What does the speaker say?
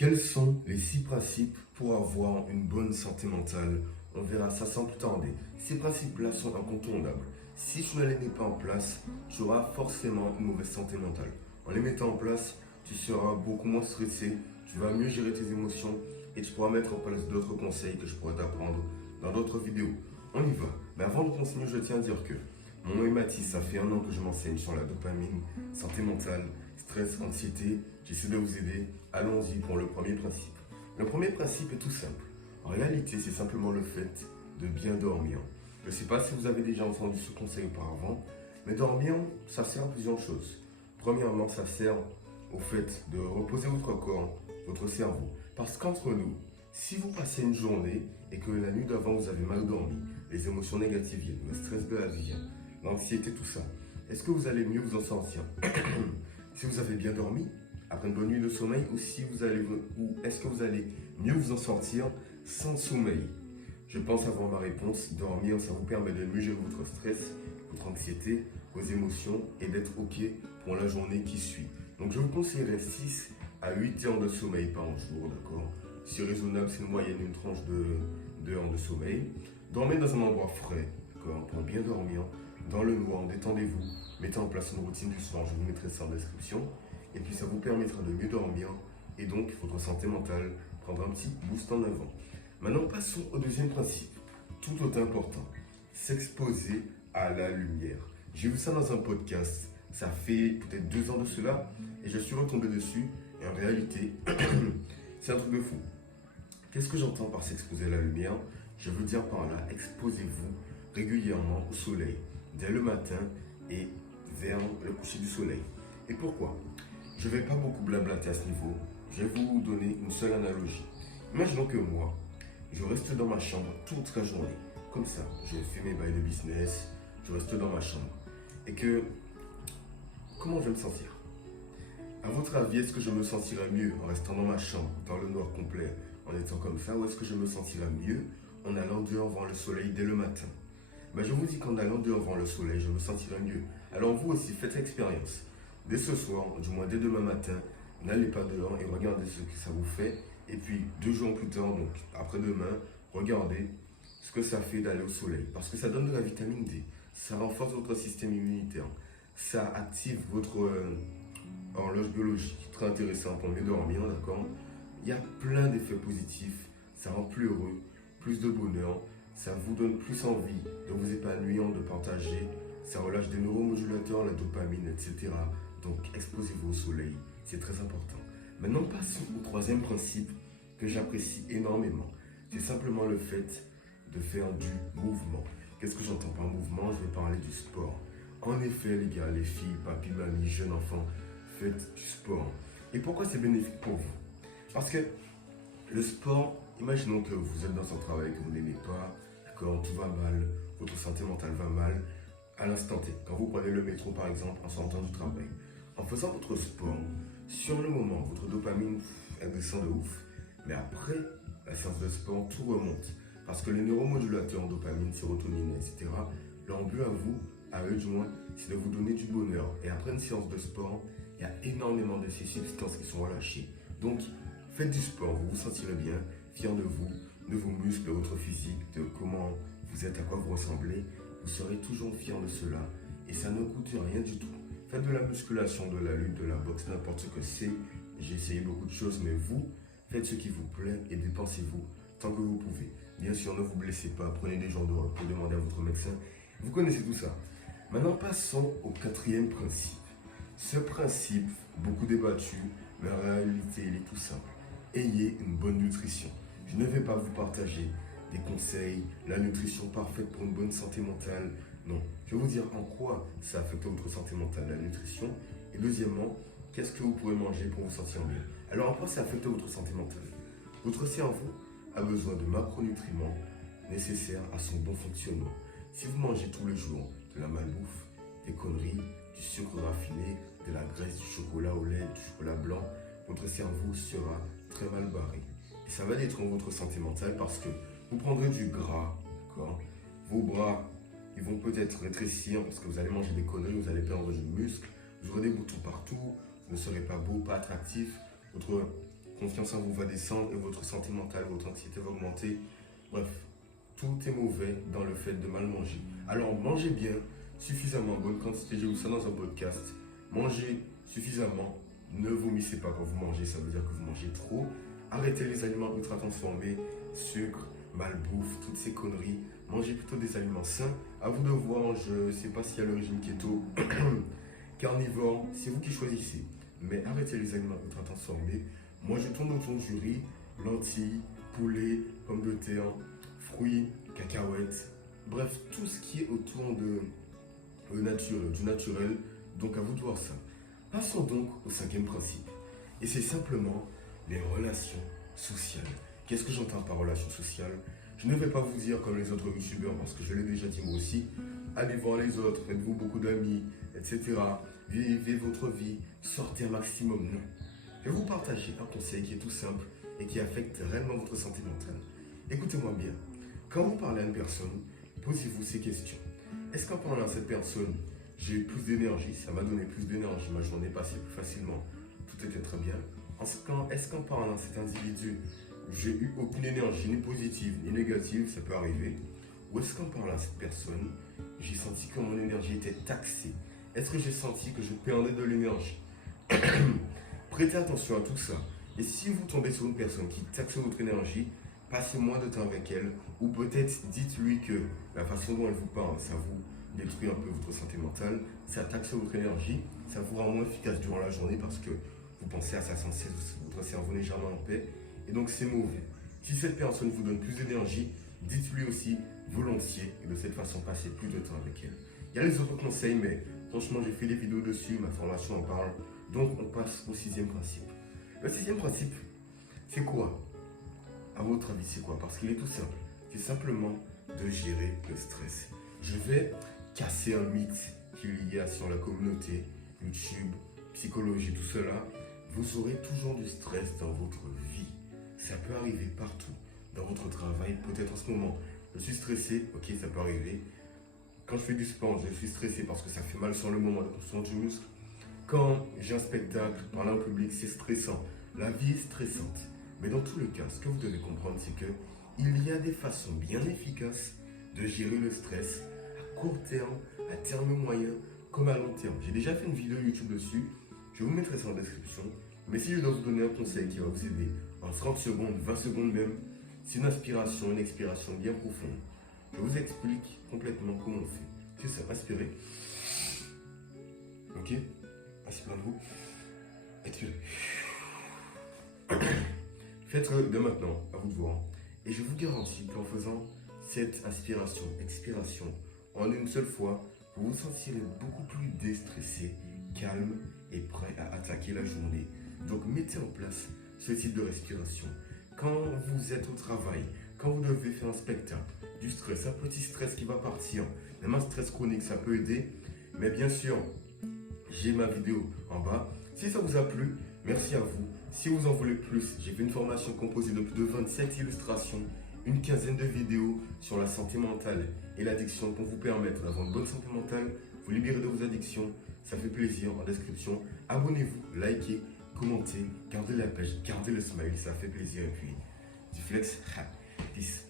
Quels sont les 6 principes pour avoir une bonne santé mentale? On verra ça sans plus tarder. Ces principes-là sont incontournables. Si tu ne les mets pas en place, tu auras forcément une mauvaise santé mentale. En les mettant en place, tu seras beaucoup moins stressé, tu vas mieux gérer tes émotions et tu pourras mettre en place d'autres conseils que je pourrais t'apprendre dans d'autres vidéos. On y va. Mais avant de continuer, je tiens à dire que mon nom est Mathis, ça fait 1 an que je m'enseigne sur la dopamine, santé mentale, stress, anxiété. J'essaie de vous aider. Allons-y pour le premier principe. Le premier principe est tout simple. En réalité, c'est simplement le fait de bien dormir. Je ne sais pas si vous avez déjà entendu ce conseil auparavant, mais dormir, ça sert à plusieurs choses. Premièrement, ça sert au fait de reposer votre corps, votre cerveau. Parce qu'entre nous, si vous passez une journée et que la nuit d'avant vous avez mal dormi, les émotions négatives viennent, le stress de la vie vient, l'anxiété, tout ça, est-ce que vous allez mieux vous en sortir si vous avez bien dormi, après une bonne nuit de sommeil, ou est-ce que vous allez mieux vous en sortir sans sommeil? Je pense avoir ma réponse. Dormir, ça vous permet de mieux gérer votre stress, votre anxiété, vos émotions et d'être OK pour la journée qui suit. Donc je vous conseillerais 6 à 8 heures de sommeil par jour, d'accord? Si raisonnable, c'est une moyenne, une tranche de heures de sommeil. Dormez dans un endroit frais, d'accord? Pour bien dormir, dans le noir, détendez-vous, mettez en place une routine du soir, je vous mettrai ça en description. Et puis ça vous permettra de mieux dormir et donc votre santé mentale prendra un petit boost en avant. Maintenant, passons au deuxième principe, tout autant important, s'exposer à la lumière. J'ai vu ça dans un podcast, ça fait peut-être 2 ans de cela, et je suis retombé dessus, et en réalité, c'est un truc de fou. Qu'est-ce que j'entends par s'exposer à la lumière? Je veux dire par là, exposez-vous régulièrement au soleil, dès le matin et vers le coucher du soleil. Et pourquoi? Je ne vais pas beaucoup blablater à ce niveau, je vais vous donner une seule analogie. Imaginons que moi, je reste dans ma chambre toute la journée, comme ça, je fais mes bails de business, je reste dans ma chambre. Et que, comment je vais me sentir? À votre avis, est-ce que je me sentirais mieux en restant dans ma chambre, dans le noir complet, en étant comme ça, ou est-ce que je me sentirais mieux en allant dehors voir le soleil dès le matin? Je vous dis qu'en allant dehors voir le soleil, je me sentirais mieux. Alors vous aussi, faites l'expérience. Dès ce soir, du moins dès demain matin, n'allez pas dehors et regardez ce que ça vous fait. Et puis 2 jours plus tard, donc après-demain, regardez ce que ça fait d'aller au soleil. Parce que ça donne de la vitamine D, ça renforce votre système immunitaire, ça active votre horloge biologique, très intéressant pour mieux dormir, d'accord? Il y a plein d'effets positifs, ça rend plus heureux, plus de bonheur, ça vous donne plus envie de vous épanouir, de partager, ça relâche des neuromodulateurs, la dopamine, etc. Donc exposez-vous au soleil, c'est très important. Maintenant, passons au troisième principe que j'apprécie énormément. C'est simplement le fait de faire du mouvement. Qu'est-ce que j'entends par mouvement? Je vais parler du sport. En effet, les gars, les filles, papy, mamie, jeunes enfants, faites du sport. Et pourquoi c'est bénéfique pour vous? Parce que le sport, imaginons que vous êtes dans un travail que vous n'aimez pas, quand tout va mal, votre santé mentale va mal, à l'instant T, quand vous prenez le métro par exemple en sortant du travail, en faisant votre sport, sur le moment, votre dopamine, elle descend de ouf. Mais après la séance de sport, tout remonte. Parce que les neuromodulateurs, dopamine, sérotonine, etc., leur but à vous, à eux du moins, c'est de vous donner du bonheur. Et après une séance de sport, il y a énormément de ces substances qui sont relâchées. Donc, faites du sport, vous vous sentirez bien, fier de vos muscles, de votre physique, de comment vous êtes, à quoi vous ressemblez. Vous serez toujours fier de cela. Et ça ne coûte rien du tout. Faites de la musculation, de la lutte, de la boxe, n'importe ce que c'est. J'ai essayé beaucoup de choses, mais vous, faites ce qui vous plaît et dépensez-vous tant que vous pouvez. Bien sûr, ne vous blessez pas, prenez des jours de repos, demandez à votre médecin. Vous connaissez tout ça. Maintenant, passons au quatrième principe. Ce principe, beaucoup débattu, mais en réalité, il est tout simple. Ayez une bonne nutrition. Je ne vais pas vous partager des conseils, la nutrition parfaite pour une bonne santé mentale. Non, je vais vous dire en quoi ça affecte votre santé mentale, la nutrition. Et deuxièmement, qu'est-ce que vous pouvez manger pour vous sentir mieux. Alors en quoi ça affecte votre santé mentale? Votre cerveau a besoin de macronutriments nécessaires à son bon fonctionnement. Si vous mangez tous les jours de la malbouffe, des conneries, du sucre raffiné, de la graisse, du chocolat au lait, du chocolat blanc, votre cerveau sera très mal barré. Et ça va détruire votre santé mentale parce que vous prendrez du gras, d'accord? Vos bras, ils vont peut-être rétrécir parce que vous allez manger des conneries, vous allez perdre du muscle, vous aurez des boutons partout, vous ne serez pas beau, pas attractif, votre confiance en vous va descendre et votre santé mentale, votre anxiété va augmenter. Bref, tout est mauvais dans le fait de mal manger. Alors mangez bien, suffisamment, bonne quantité, j'ai vu ça dans un podcast. Mangez suffisamment, ne vomissez pas quand vous mangez, ça veut dire que vous mangez trop. Arrêtez les aliments ultra transformés, sucre, malbouffe, toutes ces conneries. Mangez plutôt des aliments sains. À vous de voir, je ne sais pas s'il y a le régime keto, carnivore, c'est vous qui choisissez. Mais arrêtez les aliments ultra transformés. Moi, je tourne autour du riz, lentilles, poulet, pommes de terre, fruits, cacahuètes. Bref, tout ce qui est autour du naturel. Donc, à vous de voir ça. Passons donc au cinquième principe. Et c'est simplement les relations sociales. Qu'est-ce que j'entends par relations sociales? Je ne vais pas vous dire comme les autres youtubeurs, parce que je l'ai déjà dit moi aussi. Allez voir les autres, faites-vous beaucoup d'amis, etc. Vivez votre vie, sortez un maximum. Non. Je vais vous partager un conseil qui est tout simple et qui affecte réellement votre santé mentale. Écoutez-moi bien. Quand vous parlez à une personne, posez-vous ces questions. Est-ce qu'en parlant à cette personne, j'ai eu plus d'énergie, ça m'a donné plus d'énergie, ma journée passait plus facilement, tout était très bien. Est-ce qu'en parlant à cet individu, j'ai eu aucune énergie, ni positive, ni négative, ça peut arriver. Ou est-ce qu'en parlant à cette personne, j'ai senti que mon énergie était taxée? Est-ce que j'ai senti que je perdais de l'énergie? Prêtez attention à tout ça. Et si vous tombez sur une personne qui taxe votre énergie, passez moins de temps avec elle. Ou peut-être dites-lui que la façon dont elle vous parle, ça vous détruit un peu votre santé mentale, ça taxe votre énergie, ça vous rend moins efficace durant la journée parce que vous pensez à ça sans cesse, votre cerveau n'est jamais en paix. Et donc c'est mauvais. Si cette personne vous donne plus d'énergie, dites-lui aussi volontiers et de cette façon passez plus de temps avec elle. Il y a les autres conseils, mais franchement j'ai fait des vidéos dessus, ma formation en parle. Donc on passe au sixième principe. Le sixième principe, c'est quoi? À votre avis, c'est quoi? Parce qu'il est tout simple. C'est simplement de gérer le stress. Je vais casser un mythe qu'il y a sur la communauté, YouTube, psychologie, tout cela. Vous aurez toujours du stress dans votre vie. Ça peut arriver partout. Dans votre travail, peut-être en ce moment, je suis stressé, ok, ça peut arriver. Quand je fais du sport, je suis stressé parce que ça fait mal sur le moment de construction du muscle. Quand j'ai un spectacle, parler en public, c'est stressant. La vie est stressante. Mais dans tous les cas, ce que vous devez comprendre, c'est que il y a des façons bien efficaces de gérer le stress à court terme, à terme moyen, comme à long terme. J'ai déjà fait une vidéo YouTube dessus. Je vous mettrai ça en description. Mais si je dois vous donner un conseil qui va vous aider en 30 secondes, 20 secondes même, c'est une inspiration, une expiration bien profonde. Je vous explique complètement comment on fait. C'est ça, respirez. Ok? Inspirez-vous. Expirez. Faites-le de maintenant, à vous de voir. Et je vous garantis qu'en faisant cette inspiration, expiration, en une seule fois, vous vous sentirez beaucoup plus déstressé, calme et prêt à attaquer la journée. Donc mettez en place ce type de respiration. Quand vous êtes au travail, quand vous devez faire un spectacle, du stress, un petit stress qui va partir, même un stress chronique, ça peut aider. Mais bien sûr, j'ai ma vidéo en bas. Si ça vous a plu, merci à vous. Si vous en voulez plus, j'ai fait une formation composée de plus de 27 illustrations, une quinzaine de vidéos sur la santé mentale et l'addiction pour vous permettre d'avoir une bonne santé mentale, vous libérer de vos addictions. Ça fait plaisir en description. Abonnez-vous, likez, commentez, gardez la page, gardez le smile, ça fait plaisir. Et puis, du flex, peace.